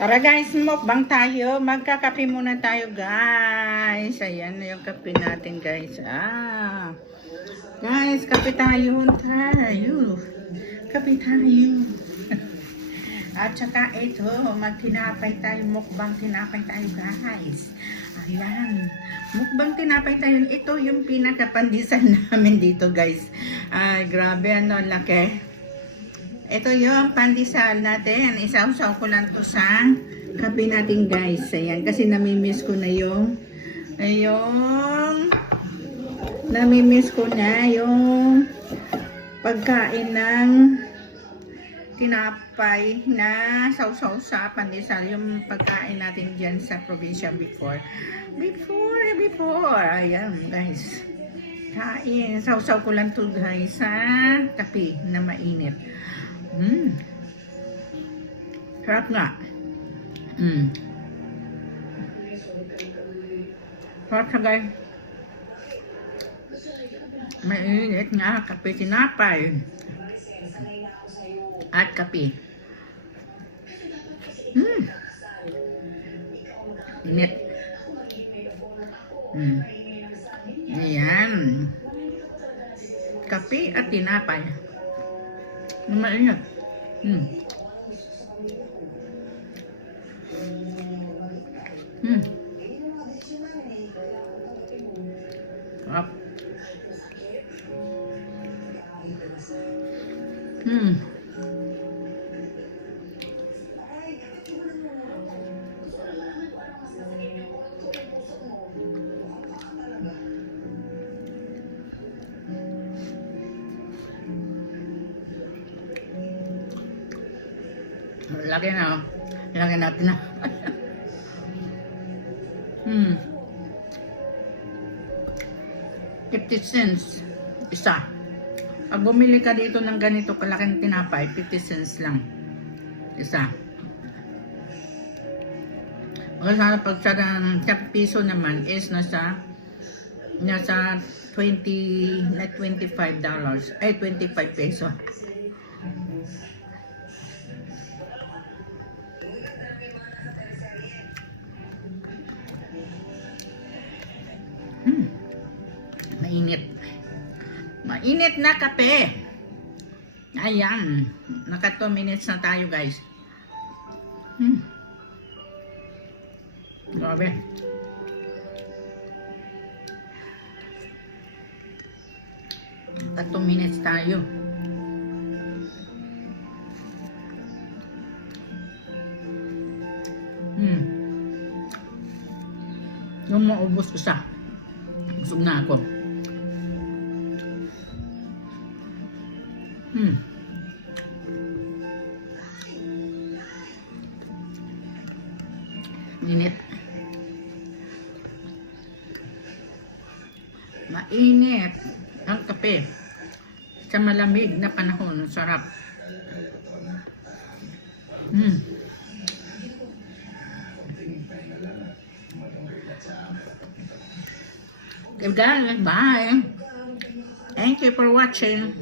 Tara guys, mukbang tayo. Magkakape muna tayo guys. Ayan na yung kape natin guys. Guys, kape tayo. Kape tayo. At saka ito, magtinapay tayo. Mukbang tinapay tayo guys. Ayan. Mukbang tinapay tayo. Ito yung pinakapandisan namin dito guys. Ay, grabe ano, laki. Ito yung pandesal natin. Isaw-saw ko lang to sa kape natin guys. Ayan, kasi namimiss ko na yung pagkain ng tinapay na saw-saw sa pandesal. Yung pagkain natin dyan sa probinsya before. Ayan guys. Kain. Saw-saw ko lang to guys sa kape na mainit. Sarap nga. Sarap siya guys. Mainit nga kape tinapay. At kape. Init. Ayan. Kape at tinapay. Mainit. Sarap. Lagyan natin na. 50 cents isa. Pag bumili ka dito ng ganito kalaking tinapay, 50 cents lang isa. Sana pag sa piso naman is nasa 25 dollars ay 25 peso. Mainit na kape. Ayan, naka 2 minutes na tayo guys. Grabe. Naka 2 minutes tayo. Yung maubos ko siya. Busog na ako. Init. Mainit ang kape sa malamig na panahon. Sarap. Okay guys, bye. Thank you for watching.